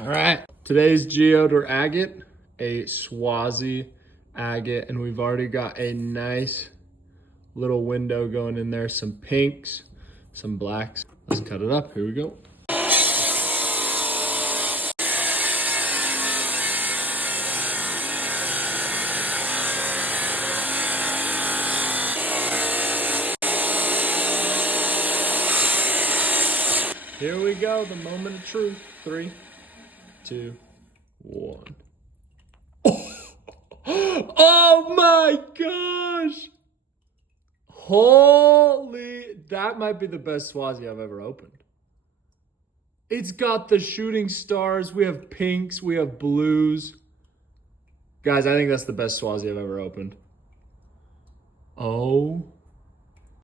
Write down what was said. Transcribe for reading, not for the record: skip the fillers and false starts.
All right, today's geode or agate, a Swazi agate, and we've already got a nice little window going in there, some pinks, some blacks. Let's cut it up, here we go. Here we go, the moment of truth. 3, 2, 1. Oh my gosh! Holy, that might be the best Swazi I've ever opened. It's got the shooting stars, we have pinks, we have blues. Guys, I think that's the best Swazi I've ever opened. Oh